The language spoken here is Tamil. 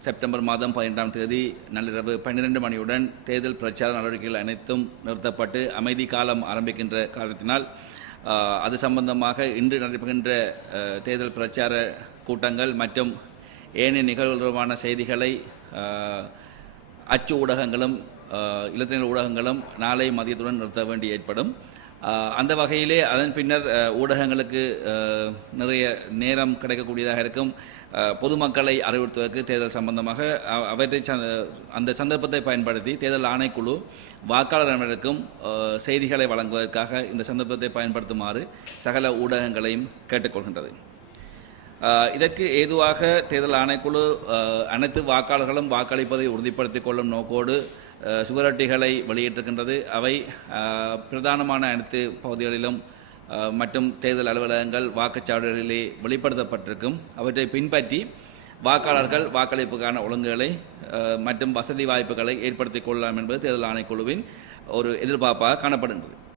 செப்டம்பர் மாதம் பதினெட்டாம் தேதி நள்ளிரவு பன்னிரண்டு மணியுடன் தேர்தல் பிரச்சார நடவடிக்கைகள் அனைத்தும் நிறுத்தப்பட்டு அமைதி காலம் ஆரம்பிக்கின்ற காரணத்தினால் அது சம்பந்தமாக இன்று நடைபெறுகின்ற தேர்தல் பிரச்சார கூட்டங்கள் மற்றும் ஏனைய நிகழ்வுகள் தொடர்பான செய்திகளை அச்சு ஊடகங்களும் அஹ், ஊடகங்களும் நாளை மதியத்துடன் நிறுத்த வேண்டி ஏற்படும். அந்த வகையிலே அதன் பின்னர் ஊடகங்களுக்கு நிறைய நேரம் கிடைக்கக்கூடியதாக இருக்கும். பொதுமக்களை அறிவுறுத்துவதற்கு தேர்தல் சம்பந்தமாக அவற்றை அந்த சந்தர்ப்பத்தை பயன்படுத்தி தேர்தல் ஆணைக்குழு வாக்காளர்களுக்கும் அனைவருக்கும் செய்திகளை வழங்குவதற்காக இந்த சந்தர்ப்பத்தை பயன்படுத்துமாறு சகல ஊடகங்களையும் கேட்டுக்கொள்கின்றது. இதற்கு ஏதுவாக தேர்தல் ஆணைக்குழு அனைத்து வாக்காளர்களும் வாக்களிப்பதை உறுதிப்படுத்திக் கொள்ளும் நோக்கோடு சுவரொட்டிகளை வெளியிட்டிருக்கின்றது. அவை பிரதானமான அனைத்து பகுதிகளிலும் மற்றும் தேர்தல் அலுவலகங்கள் வாக்குச்சாவடிகளிலே வெளிப்படுத்தப்பட்டிருக்கும். அவற்றை பின்பற்றி வாக்காளர்கள் வாக்களிப்புக்கான ஒழுங்குகளை மற்றும் வசதி வாய்ப்புகளை ஏற்படுத்திக் கொள்ளலாம் என்பது தேர்தல் ஆணைக்குழுவின் ஒரு எதிர்பார்ப்பாக காணப்படுகின்றது.